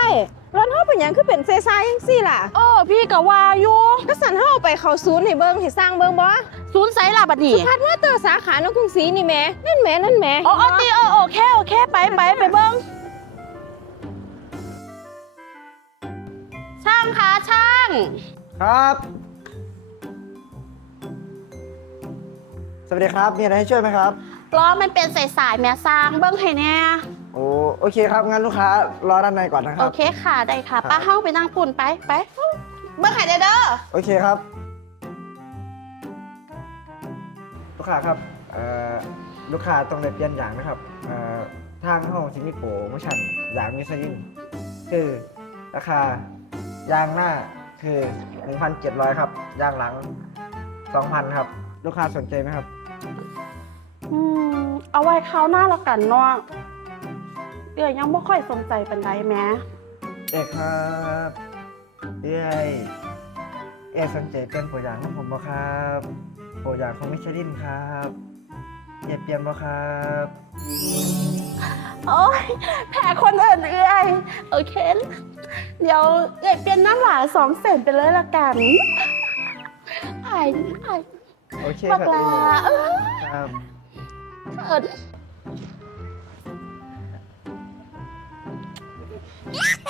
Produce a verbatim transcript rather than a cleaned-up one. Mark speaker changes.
Speaker 1: รถเฮาเป็นหยังคือเป็นเซซายจังซี่ล่ะ
Speaker 2: เออพี่ก็ว่าอยู่
Speaker 1: ก็สั่นเฮาเอาไปเข้าศูนย์ให้เบิ่งให้สร้างเบิ่งบ่
Speaker 2: ศูนย์ไสล่ะบัดนี้
Speaker 1: พัดมาเตอร์สาขานกรุงศรีนี่แหม่นั่นแหม่นั่นแหม่
Speaker 2: อ๋ออ๋อตีเออโอเคโอเคไปไปไปเบิ่งช่างคะช่าง
Speaker 3: ครับ สวัสดีครับ มีอะไรให้ช่วยไหมครับ
Speaker 2: ล้อมันเป็นสายๆแม่สร้างเบิ่งให้แน่
Speaker 3: โอ้โอเคครับ งั้นลูกค้ารอด้านในก่อนนะค
Speaker 2: โอ
Speaker 3: รับ
Speaker 2: เคค่ะได้ค่ะป้าเฮาไปนั่งปุ่นไปไปเบิ่งให้เด้อเด้อ
Speaker 3: โอเคครับ ลูกค้าครับเอ่อลูกค้าต้องได้เปลี่ยนอย่างนะครับเอ่อทางห้องซิมิโปรโมชั่นอย่างมิสลินคือราคายางหน้าคือ หนึ่งพันเจ็ดร้อย ครับยางหลัง สองพัน ครับ ลูกค้าสนใจไหมครับ
Speaker 2: อืมเอาไว้คราวหน้าละกันเนาะเดี๋ยวยังบ่ค่อยสนใจปานใดแหม
Speaker 3: เอกครับเอ้ยเอกสนใจเป็นตัวอย่างของผมบ่ครับตัวอย่างของมิชลินครับเอกเปลี่ยนบ่ครับ
Speaker 2: โอ้ยแพ้คนอื่นเอ้ยโอเค เดี๋ยวเอ้ยเปลี่ยนน้ำหลาสองเซนไปเลยละกันไอ้ไอ้
Speaker 3: โอเค
Speaker 2: บัก
Speaker 3: ครับ
Speaker 2: ลาเออ
Speaker 3: ครับ
Speaker 2: เอิด